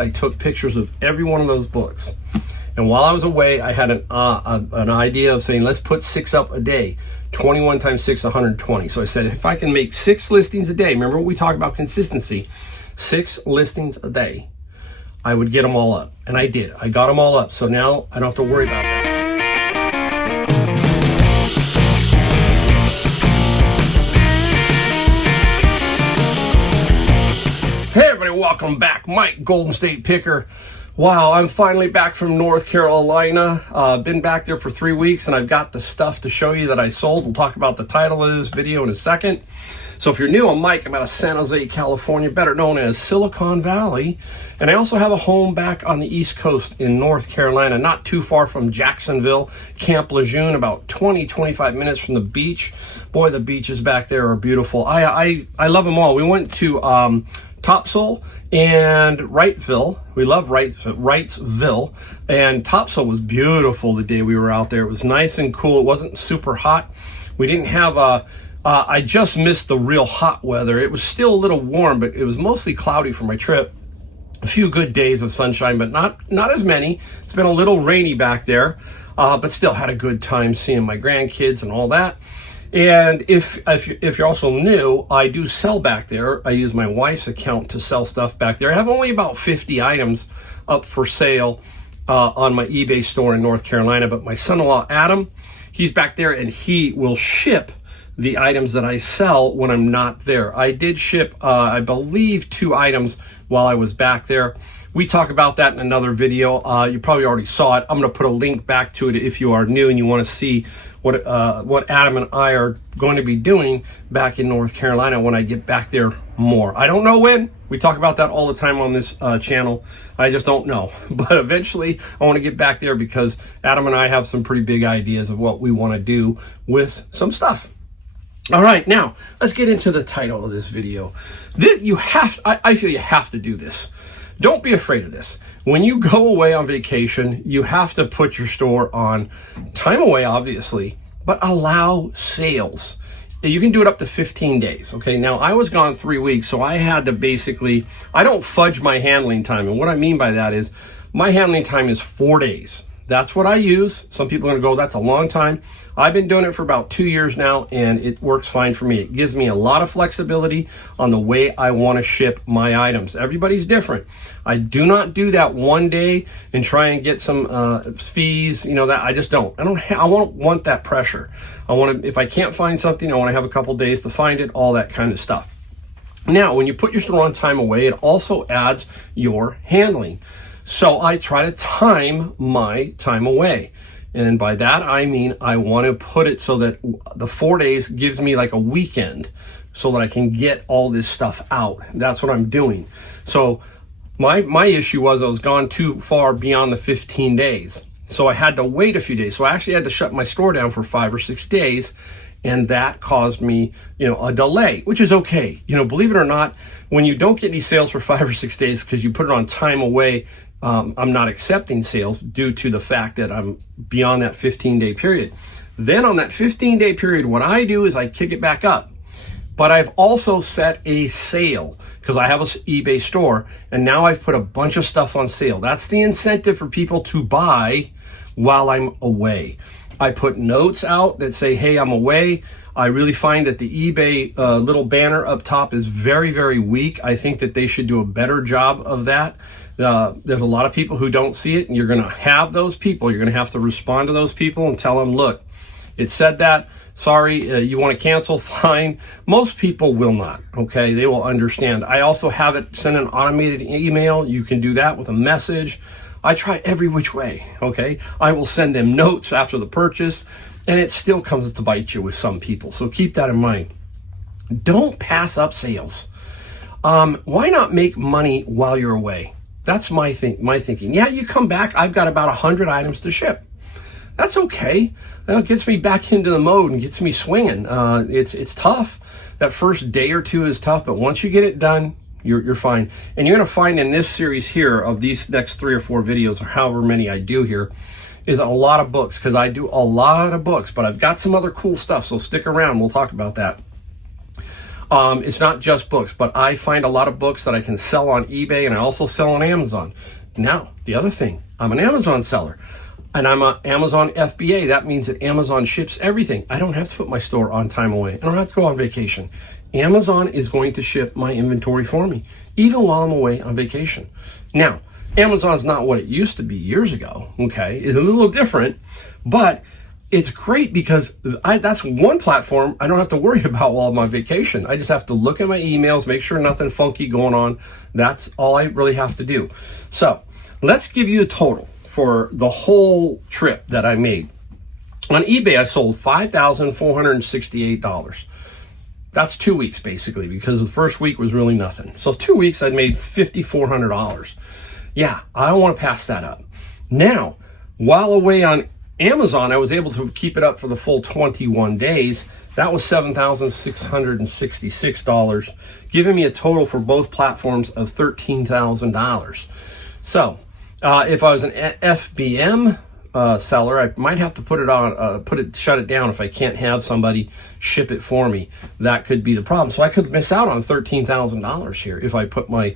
list, I took pictures of every one of those books. And while I was away, I had an idea of saying, let's put 6 up a day. 21 times 6, 120. So I said, if I can make 6 listings a day, remember what we talked about consistency, 6 listings a day, I would get them all up. And I did. I got them all up. So now I don't have to worry about that. Hey everybody, welcome back. Mike, Golden State Picker. Wow, I'm finally back from North Carolina. Been back there for 3 weeks, and I've got the stuff to show you that I sold. We'll talk about the title of this video in a second. So if you're new, I'm Mike. I'm out of San Jose, California, better known as Silicon Valley. And I also have a home back on the East Coast in North Carolina, not too far from Jacksonville, Camp Lejeune, about 20-25 minutes from the beach. Boy, the beaches back there are beautiful. I love them all. We went to Topsail and Wrightville. We love Wrightsville, and Topsail was beautiful the day we were out there. It was nice and cool. It wasn't super hot. We didn't have I just missed the real hot weather. It was still a little warm, but it was mostly cloudy for my trip. A few good days of sunshine, but not as many. It's been a little rainy back there, but still had a good time seeing my grandkids and all that. And if you're also new, I do sell back there. I use my wife's account to sell stuff back there. I have only about 50 items up for sale on my eBay store in North Carolina, but my son-in-law, Adam, he's back there, and he will ship the items that I sell when I'm not there. I did ship, I believe, 2 items while I was back there. We talk about that in another video. You probably already saw it. I'm going to put a link back to it if you are new and you want to see what Adam and I are going to be doing back in North Carolina when I get back there more. I don't know when. We talk about that all the time on this channel. I just don't know. But eventually, I want to get back there because Adam and I have some pretty big ideas of what we want to do with some stuff. All right, now let's get into the title of this video. I feel you have to do this. Don't be afraid of this. When you go away on vacation, you have to put your store on time away, obviously, but allow sales. You can do it up to 15 days, okay? Now, I was gone 3 weeks, so I had to basically, I don't fudge my handling time. And what I mean by that is my handling time is 4 days. That's what I use. Some people are going to go, that's a long time. I've been doing it for about 2 years now, and it works fine for me. It gives me a lot of flexibility on the way I want to ship my items. Everybody's different. I do not do that one day and try and get some fees. You know, that I just don't. I won't want that pressure. I want to, if I can't find something, I want to have a couple days to find it, all that kind of stuff. Now, when you put your store on time away, it also adds your handling. So I try to time my time away. And by that, I mean, I want to put it so that the 4 days gives me like a weekend so that I can get all this stuff out. That's what I'm doing. So my issue was I was gone too far beyond the 15 days. So I had to wait a few days. So I actually had to shut my store down for 5 or 6 days. And that caused me, a delay, which is okay. Believe it or not, when you don't get any sales for 5 or 6 days because you put it on time away, I'm not accepting sales due to the fact that I'm beyond that 15-day period. Then on that 15-day period, what I do is I kick it back up. But I've also set a sale because I have an eBay store, and now I've put a bunch of stuff on sale. That's the incentive for people to buy while I'm away. I put notes out that say, hey, I'm away. I really find that the eBay little banner up top is very, very weak. I think that they should do a better job of that. There's a lot of people who don't see it, and you're going to have those people. You're going to have to respond to those people and tell them, look, it said that. Sorry, you want to cancel? Fine. Most people will not, okay? They will understand. I also have it send an automated email. You can do that with a message. I try every which way, okay? I will send them notes after the purchase, and it still comes to bite you with some people. So keep that in mind. Don't pass up sales. Why not make money while you're away? That's my thinking. Yeah, you come back, I've got about 100 items to ship. That's okay. It gets me back into the mode and gets me swinging. It's tough. That first day or two is tough, but once you get it done, you're fine. And you're going to find in this series here of these next 3 or 4 videos, or however many I do here, is a lot of books, because I do a lot of books, but I've got some other cool stuff, so stick around. We'll talk about that. It's not just books, but I find a lot of books that I can sell on eBay, and I also sell on Amazon. Now, the other thing, I'm an Amazon seller, and I'm an Amazon FBA. That means that Amazon ships everything. I don't have to put my store on time away. I don't have to go on vacation. Amazon is going to ship my inventory for me, even while I'm away on vacation. Now, Amazon's not what it used to be years ago, okay? It's a little different, but it's great because that's one platform I don't have to worry about while I'm on vacation. I just have to look at my emails, make sure nothing funky going on. That's all I really have to do. So let's give you a total for the whole trip that I made. On eBay, I sold $5,468. That's 2 weeks basically, because the first week was really nothing. So 2 weeks, I made $5,400. Yeah, I don't want to pass that up. Now, while away on Amazon, I was able to keep it up for the full 21 days. That was $7,666, giving me a total for both platforms of $13,000. So, if I was an FBM seller, I might have to shut it down if I can't have somebody ship it for me. That could be the problem. So I could miss out on $13,000 here if I put my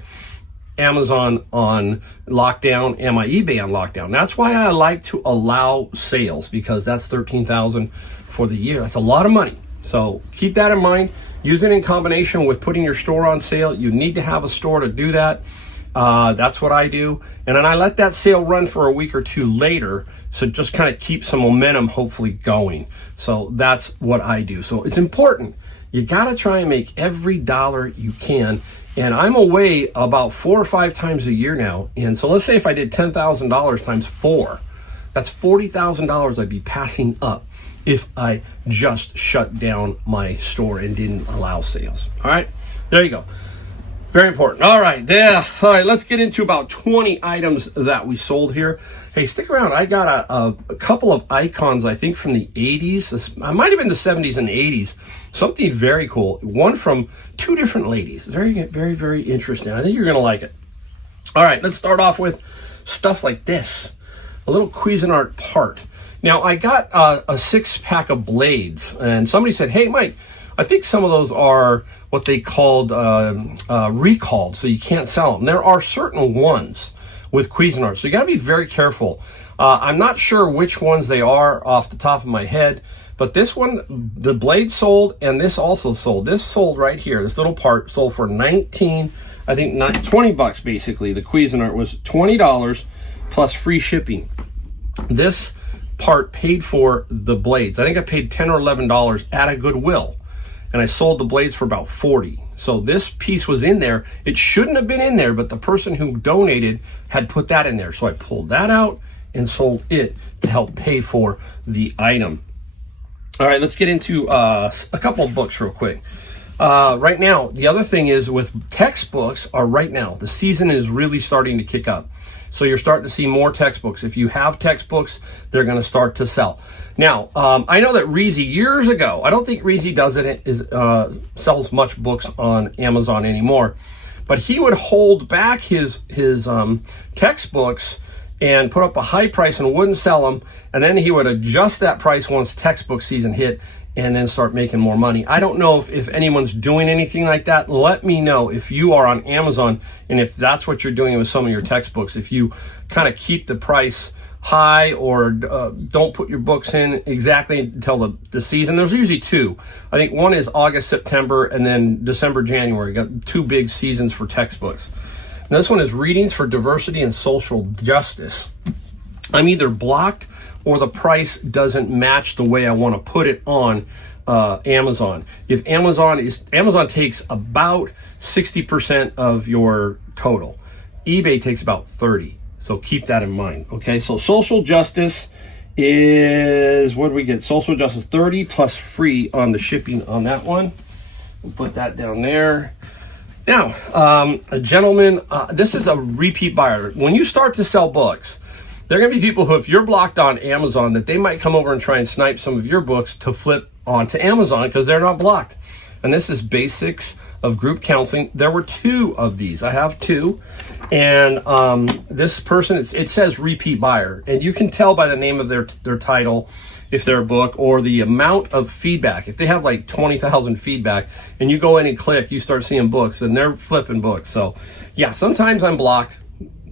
Amazon on lockdown and my eBay on lockdown. That's why I like to allow sales, because that's $13,000 for the year. That's a lot of money. So keep that in mind. Use it in combination with putting your store on sale. You need to have a store to do that. That's what I do. And then I let that sale run for a week or two later, so just kind of keep some momentum hopefully going. So that's what I do. So it's important. You got to try and make every dollar you can. And I'm away about 4 or 5 times a year now. And so let's say if I did $10,000 times 4, that's $40,000 I'd be passing up if I just shut down my store and didn't allow sales. All right, there you go. Very important. All right, there. All right, let's get into about 20 items that we sold here. Hey, stick around. I got a couple of icons, I think from the 80s. I might have been the 70s and 80s. Something very cool. One from 2 different ladies. Very, very, very interesting. I think you're going to like it. All right, let's start off with stuff like this. A little Cuisinart part. Now, I got a 6-pack of blades, and somebody said, hey, Mike, I think some of those are what they called recalled, so you can't sell them. There are certain ones with Cuisinart, so you got to be very careful. I'm not sure which ones they are off the top of my head, but this one, the blade sold, and this also sold. This sold right here. This little part sold for $20 basically. The Cuisinart was $20 plus free shipping. This part paid for the blades. I think I paid $10 or $11 at a Goodwill, and I sold the blades for about $40. So this piece was in there. It shouldn't have been in there, but the person who donated had put that in there. So I pulled that out and sold it to help pay for the item. All right, let's get into a couple of books real quick. Right now, the other thing is with textbooks right now, the season is really starting to kick up. So you're starting to see more textbooks. If you have textbooks, they're going to start to sell. Now, I know that Reezy years ago, I don't think Reezy sells much books on Amazon anymore, but he would hold back his textbooks and put up a high price and wouldn't sell them, and then he would adjust that price once textbook season hit and then start making more money. I don't know if anyone's doing anything like that. Let me know if you are on Amazon and if that's what you're doing with some of your textbooks. If you kind of keep the price high or don't put your books in exactly until the season. There's usually 2. I think one is August, September, and then December, January. You got 2 big seasons for textbooks. And this one is Readings for Diversity and Social Justice. I'm either blocked or the price doesn't match the way I want to put it on Amazon. If Amazon takes about 60% of your total. eBay takes about 30%. So keep that in mind. Okay, so social justice is, what do we get? Social justice 30 plus free on the shipping on that one. We'll put that down there. Now, a gentleman, this is a repeat buyer. When you start to sell books, there are going to be people who, if you're blocked on Amazon, that they might come over and try and snipe some of your books to flip onto Amazon because they're not blocked. And this is Basics of Group Counseling. There were 2 of these. I have 2. And this person, it says repeat buyer, and you can tell by the name of their title if they're a book, or the amount of feedback. If they have like 20,000 feedback and you go in and click, you start seeing books, and they're flipping books. So yeah, sometimes I'm blocked.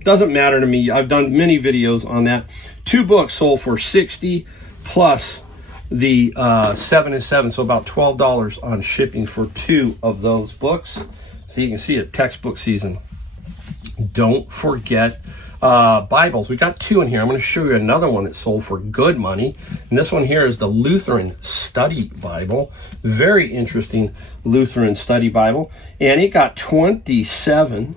Doesn't matter to me. I've done many videos on that. 2 books sold for $60 plus the 7 and 7, so about $12 on shipping for 2 of those books. So you can see it, textbook season. Don't forget Bibles. We got 2 in here. I'm going to show you another one that sold for good money. And this one here is the Lutheran Study Bible. Very interesting Lutheran Study Bible. And it got 27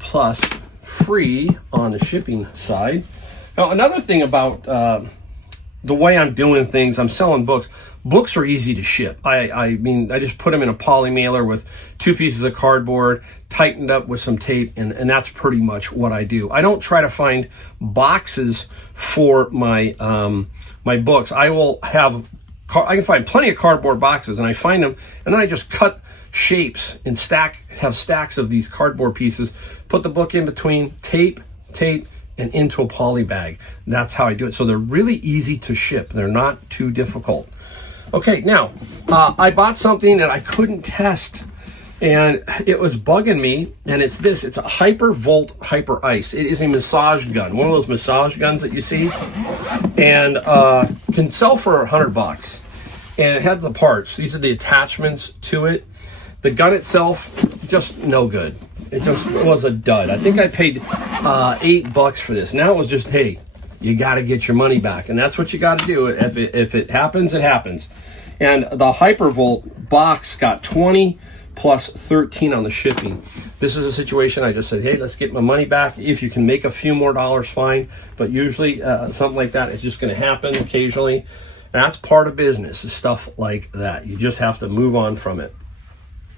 plus free on the shipping side. Now, another thing about the way I'm doing things, I'm selling books. Books are easy to ship. I mean, I just put them in a poly mailer with 2 pieces of cardboard, tightened up with some tape, and that's pretty much what I do. I don't try to find boxes for my my books. I can find plenty of cardboard boxes, and I find them, and then I just cut shapes and have stacks of these cardboard pieces, put the book in between, tape, and into a poly bag. That's how I do it. So they're really easy to ship. They're not too difficult. Okay, now, I bought something that I couldn't test, and it was bugging me, and it's this. It's a Hypervolt Hyper Ice. It is a massage gun, one of those massage guns that you see, and can sell for $100. And it had the parts. These are the attachments to it. The gun itself, just no good. It just was a dud. I think I paid $8 for this. Now it was just, hey, you got to get your money back, and that's what you got to do. If it happens, it happens. And the Hypervolt box got 20 plus 13 on the shipping. This is a situation I just said, hey, let's get my money back. If you can make a few more dollars, fine. But usually something like that is just going to happen occasionally. And that's part of business, is stuff like that. You just have to move on from it.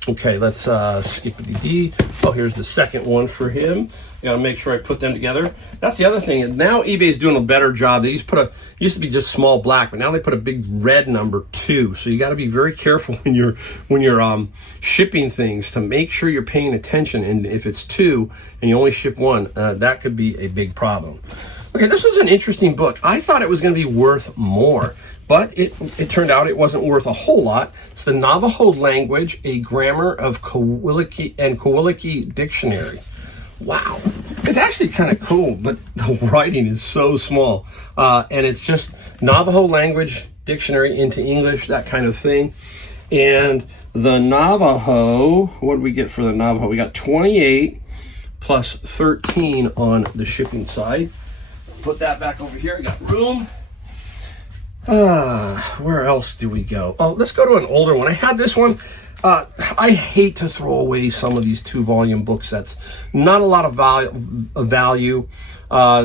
Okay, let's skip-a-dee-dee. Oh, here's the second one for him. I gotta make sure I put them together. That's the other thing. Now eBay's doing a better job. They used to be just small black, but now they put a big red number 2. So you got to be very careful when you're shipping things, to make sure you're paying attention. And if it's 2 and you only ship 1, that could be a big problem. Okay, this was an interesting book. I thought it was going to be worth more, but it turned out it wasn't worth a whole lot. It's the Navajo Language, a Grammar of Kowiliki and Kowiliki Dictionary. Wow. It's actually kind of cool, but the writing is so small. And it's just Navajo Language Dictionary into English, that kind of thing. And the Navajo, what did we get for the Navajo? We got 28 plus 13 on the shipping side. Put that back over here. I got room. Where else do we go? Oh, let's go to an older one. I had this one. I hate to throw away some of these 2-volume book sets. Not a lot of value.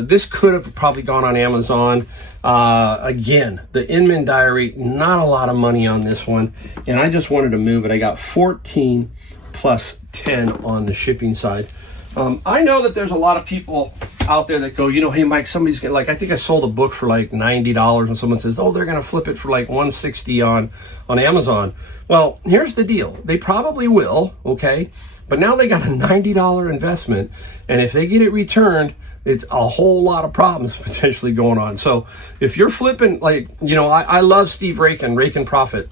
This could have probably gone on Amazon. Again, the Inman Diary, not a lot of money on this one. And I just wanted to move it. I got 14 plus 10 on the shipping side. I know that there's a lot of people out there that go, hey, Mike, somebody's gonna, like, I think I sold a book for like $90, and someone says, oh, they're going to flip it for like $160 on Amazon. Well, here's the deal. They probably will, okay? But now they got a $90 investment, and if they get it returned, it's a whole lot of problems potentially going on. So if you're flipping, like, I love Steve Rakin, Rakin Profit.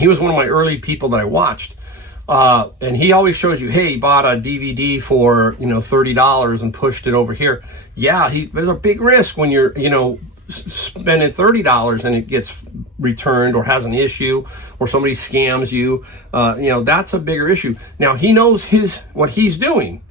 He was one of my early people that I watched. And he always shows you, hey, he bought a DVD for, $30 and pushed it over here. Yeah, there's a big risk when you're, spending $30 and it gets returned or has an issue or somebody scams you. That's a bigger issue. Now, he knows what he's doing,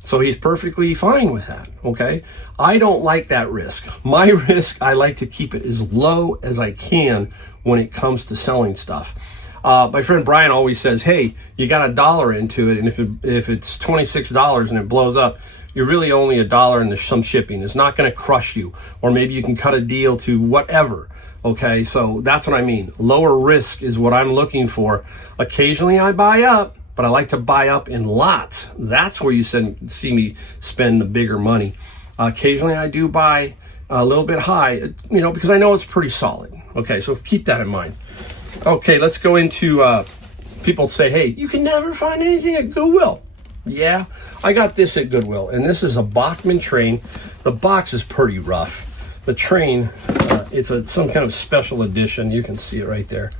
so he's perfectly fine with that, okay? I don't like that risk. My risk, I like to keep it as low as I can when it comes to selling stuff. My friend Brian always says, hey, you got $1 into it, and if it's $26 and it blows up, you're really only $1 and there's some shipping. It's not going to crush you. Or maybe you can cut a deal to whatever. Okay, so that's what I mean. Lower risk is what I'm looking for. Occasionally I buy up, but I like to buy up in lots. That's where you see me spend the bigger money. Occasionally I do buy a little bit high, because I know it's pretty solid. Okay, so keep that in mind. Okay, let's go into, people say, hey, you can never find anything at Goodwill. Yeah, I got this at Goodwill, and this is a Bachman train. The box is pretty rough. The train, it's some kind of special edition. You can see it right there.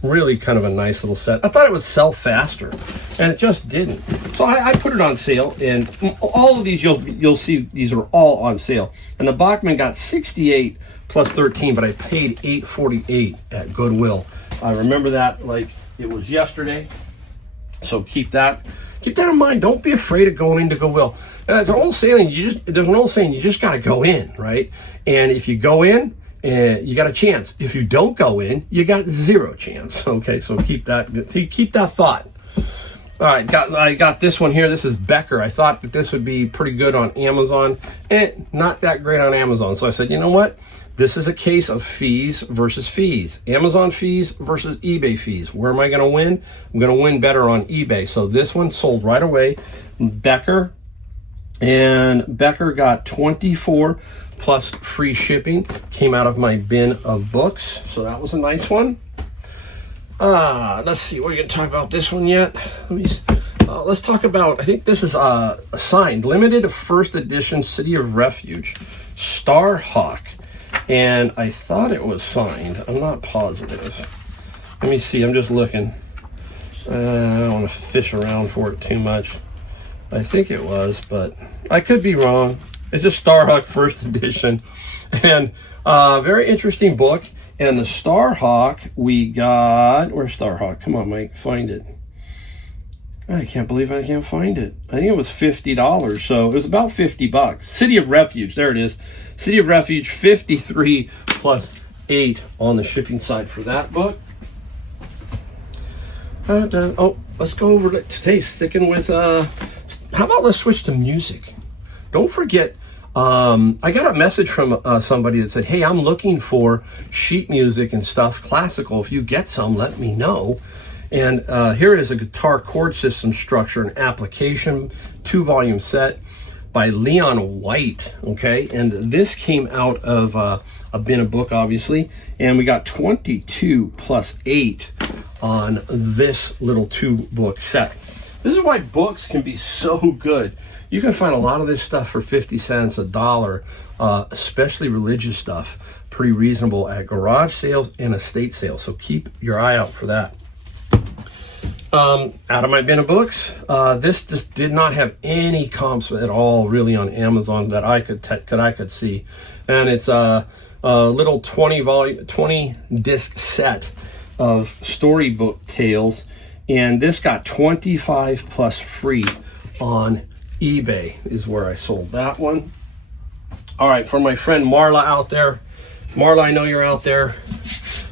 Really kind of a nice little set. I thought it would sell faster, and it just didn't. So I put it on sale, and all of these you'll see these are all on sale. And the Bachman got 68 plus 13, but I paid $8.48 at Goodwill. I remember that like it was yesterday. So keep that in mind. Don't be afraid of going into Goodwill. There's an old saying, you just got to go in, right? And if you go in, you got a chance. If you don't go in, you got zero chance. Okay, so keep that thought. All right, I got this one here. This is Becker. I thought that this would be pretty good on Amazon, and not that great on Amazon. So I said, you know what? This is a case of fees versus fees. Amazon fees versus eBay fees. Where am I going to win? I'm going to win better on eBay. So this one sold right away. Becker. And Becker got 24 plus free shipping. Came out of my bin of books. So that was a nice one. Let's see. We're going to talk about this one yet. Let's talk about, I think this is signed. Limited first edition City of Refuge. Starhawk. And I thought it was signed. I'm not positive. Let me see. I'm just looking. I don't want to fish around for it too much. I think it was, but I could be wrong. It's just Starhawk first edition. And very interesting book. And the Starhawk we got... Where's Starhawk? Come on, Mike. Find it. I can't believe I can't find it. I think it was $50, so it was about $50. City of Refuge, there it is. City of Refuge, 53 plus 8 on the shipping side for that book. Let's go over to today, sticking with, how about let's switch to music. Don't forget, I got a message from somebody that said, hey, I'm looking for sheet music and stuff, classical. If you get some, let me know. And here is a guitar chord system structure and application, 2-volume set by Leon White, okay? And this came out of a bin of book, obviously. And we got 22 plus 8 on this little 2-book set. This is why books can be so good. You can find a lot of this stuff for 50 cents, $1, especially religious stuff, pretty reasonable at garage sales and estate sales. So keep your eye out for that. Out of my bin of books, this just did not have any comps at all really on Amazon that I could see. And it's a little 20 disc set of storybook tales. And this got 25 plus free on eBay is where I sold that one. All right, for my friend Marla out there. Marla, I know you're out there.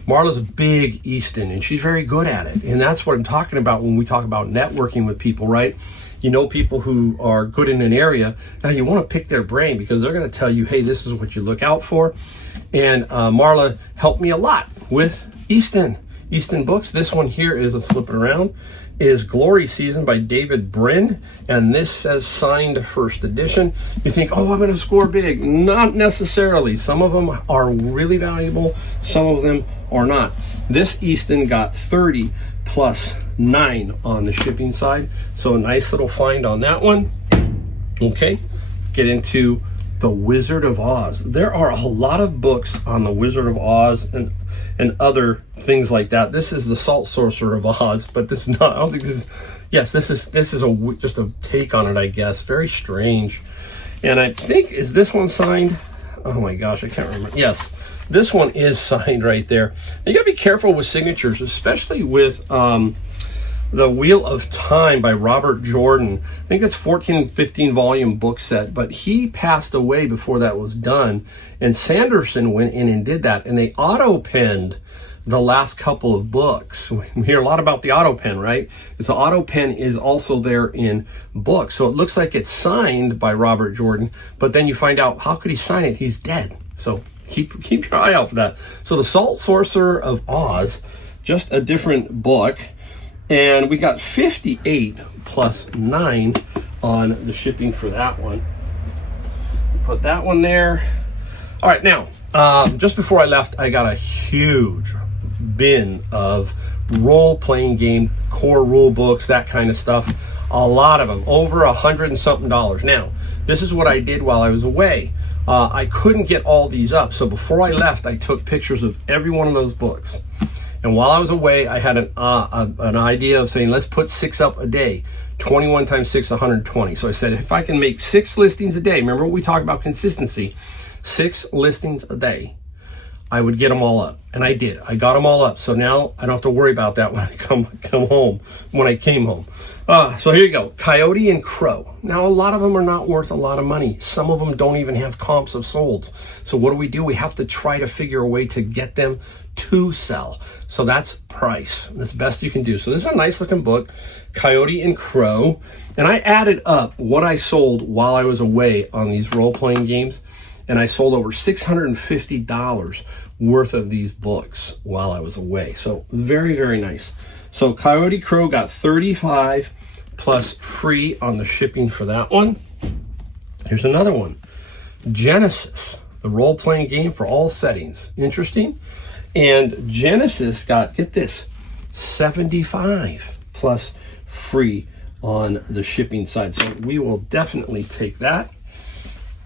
Marla's a big Easton, and she's very good at it. And that's what I'm talking about when we talk about networking with people, right? You know people who are good in an area. Now you want to pick their brain because they're going to tell you, hey, this is what you look out for. And Marla helped me a lot with Easton books. This one here is, let's flip it around, is Glory Season by David Brin. And this says signed first edition. You think, oh, I'm going to score big. Not necessarily. Some of them are really valuable. Some of them are not. This Easton got 30 plus 9 on the shipping side. So a nice little find on that one. Okay, get into The Wizard of Oz. There are a lot of books on The Wizard of Oz and other things like that. This is the Salt Sorcerer of Oz, but this is not, I don't think this is, yes, this is just a take on it, I guess. Very strange. And I think, is this one signed? Oh my gosh, I can't remember. Yes, this one is signed right there. You gotta be careful with signatures, especially with The Wheel of Time by Robert Jordan. I think it's 14 and 15 volume book set, but he passed away before that was done. And Sanderson went in and did that, and they auto-penned the last couple of books. We hear a lot about the auto pen, right? The auto pen is also there in books. So it looks like it's signed by Robert Jordan, but then you find out, how could he sign it? He's dead. So keep your eye out for that. So The Salt Sorcerer of Oz, just a different book. And we got 58 plus 9 on the shipping for that one. Put that one there. All right, now, just before I left, I got a huge bin of role-playing game, core rule books, that kind of stuff. A lot of them, over $100 and something. Now, this is what I did while I was away. I couldn't get all these up, so before I left, I took pictures of every one of those books. And while I was away, I had an idea of saying, let's put 6 up a day. 21 times 6, 120. So I said, if I can make 6 listings a day, remember what we talked about consistency, 6 listings a day, I would get them all up. And I did. I got them all up. So now I don't have to worry about that when I come home, when I came home. So here you go. Coyote and Crow. Now, a lot of them are not worth a lot of money. Some of them don't even have comps of solds. So what do? We have to try to figure a way to get them to sell. So that's price. That's the best you can do. So this is a nice looking book, Coyote and Crow. And I added up what I sold while I was away on these role-playing games. And I sold over $650 worth of these books while I was away. So very, very nice. So Coyote Crow got 35 plus free on the shipping for that one. Here's another one. Genesis, the role-playing game for all settings. Interesting. And Genesis got, get this, 75 plus free on the shipping side. So we will definitely take that.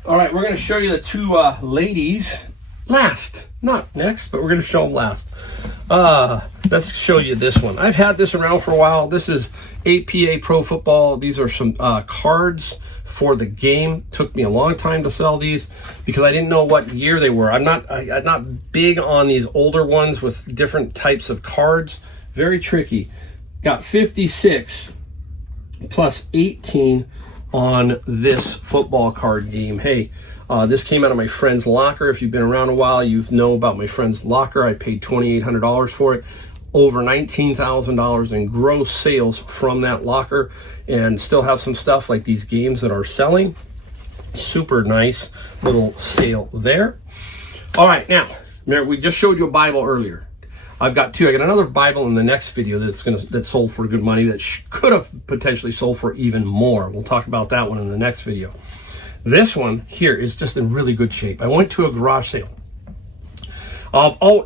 All right, we're going to show you the 2 ladies last. Not next, but we're going to show them last. Let's show you this one. I've had this around for a while. This is APA Pro Football. These are some cards for the game. Took me a long time to sell these because I didn't know what year they were. I'm not big on these older ones with different types of cards. Very tricky. Got 56 plus 18 on this football card game. Hey, this came out of my friend's locker. If you've been around a while, you know about my friend's locker. I paid $2,800 for it. Over $19,000 in gross sales from that locker, and still have some stuff like these games that are selling. Super nice little sale there. All right, now, remember, we just showed you a Bible earlier. I've got 2. I got another Bible in the next video that sold for good money that could have potentially sold for even more. We'll talk about that one in the next video. This one here is just in really good shape. I went to a garage sale.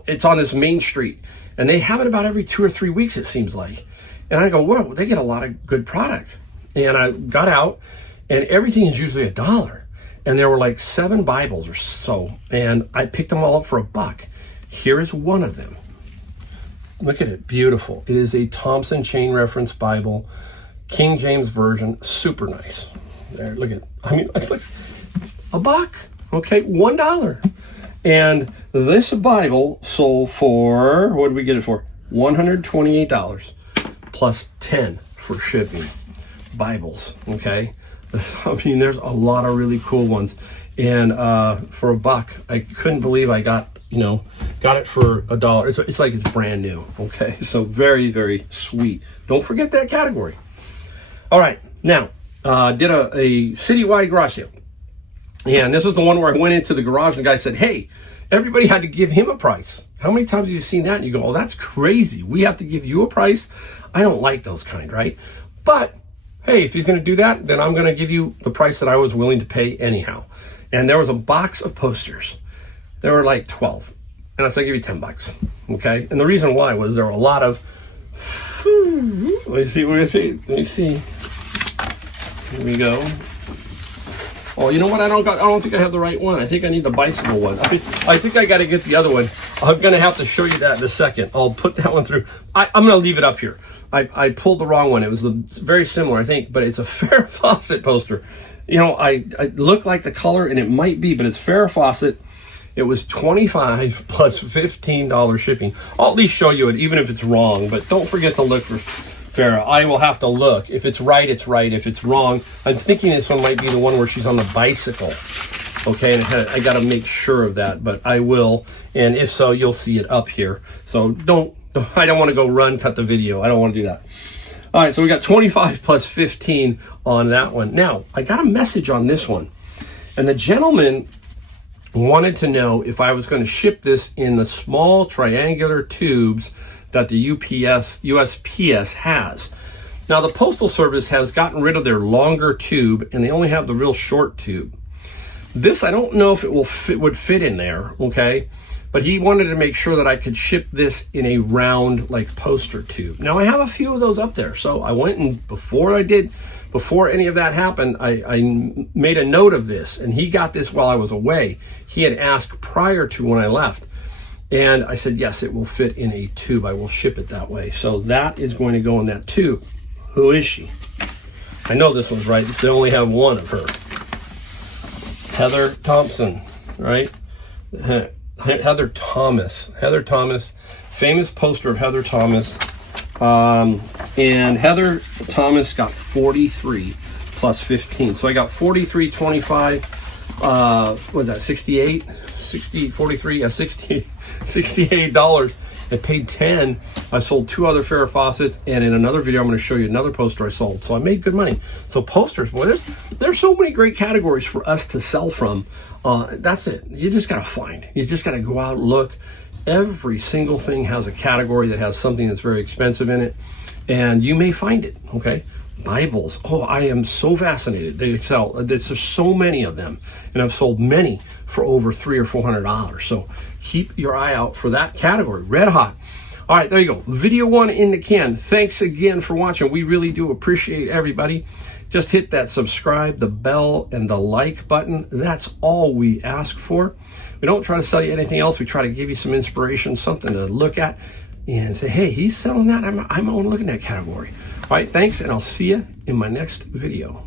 It's on this main street, and they have it about every 2 or 3 weeks, it seems like. And I go, whoa, they get a lot of good product. And I got out, and everything is usually $1. And there were like 7 Bibles or so, and I picked them all up for $1. Here is one of them. Look at it, beautiful. It is a Thompson Chain Reference Bible, King James Version, super nice. There, look at, I mean, it's like $1, okay, $1. And this Bible sold for, what did we get it for? $128 plus 10 for shipping. Bibles, okay? I mean, there's a lot of really cool ones. And for $1, I couldn't believe I got it for $1. It's like it's brand new, okay? So very, very sweet. Don't forget that category. All right, now, did a citywide garage sale. And this is the one where I went into the garage and the guy said, hey, everybody had to give him a price. How many times have you seen that? And you go, oh, that's crazy. We have to give you a price? I don't like those kind, right? But, hey, if he's going to do that, then I'm going to give you the price that I was willing to pay anyhow. And there was a box of posters. There were like 12. And I said, I'll give you $10, okay? And the reason why was there were a lot of, let me see. Here we go. Oh, you know what? I don't think I have the right one. I think I need the bicycle one. I think I got to get the other one. I'm going to have to show you that in a second. I'll put that one through. I'm going to leave it up here. I pulled the wrong one. It was very similar, I think, but it's a Farrah Fawcett poster. I look like the color, and it might be, but it's Farrah Fawcett. It was $25 plus $15 shipping. I'll at least show you it, even if it's wrong, but don't forget to look for Farrah. I will have to look. If it's right, it's right. If it's wrong, I'm thinking this one might be the one where she's on the bicycle. Okay, and I got to make sure of that, but I will. And if so, you'll see it up here. So I don't want to go run, cut the video. I don't want to do that. All right, so we got 25 plus 15 on that one. Now, I got a message on this one, and the gentleman wanted to know if I was going to ship this in the small triangular tubes that the USPS has. Now, the Postal Service has gotten rid of their longer tube, and they only have the real short tube. This, I don't know if it would fit in there, okay? but he wanted to make sure that I could ship this in a round like poster tube. Now I have a few of those up there, so I went and before any of that happened, I made a note of this, and he got this while I was away. He had asked prior to when I left, and I said, yes, it will fit in a tube. I will ship it that way. So that is going to go in that tube. Who is she? I know this one's right because they only have one of her. Heather Thompson, right? Heather Thomas, famous poster of Heather Thomas. And Heather Thomas got 43 plus 15. So I got 43, 25, what was that, 68? 60, 43, yeah, 60, $68. I paid 10. I sold 2 other Farrah faucets, and in another video, I'm going to show you another poster I sold. So I made good money. So posters, boy, there's so many great categories for us to sell from. That's it. You just got to find. You just got to go out and look. Every single thing has a category that has something that's very expensive in it, and you may find it, okay? Bibles. Oh, I am so fascinated. They sell, there's just so many of them, and I've sold many for over $300 or $400. So keep your eye out for that category. Red hot. All right, there you go. Video 1 in the can. Thanks again for watching. We really do appreciate everybody. Just hit that subscribe, the bell, and the like button. That's all we ask for. We don't try to sell you anything else. We try to give you some inspiration, something to look at, and say, hey, he's selling that. I want to look in that category. All right, thanks, and I'll see you in my next video.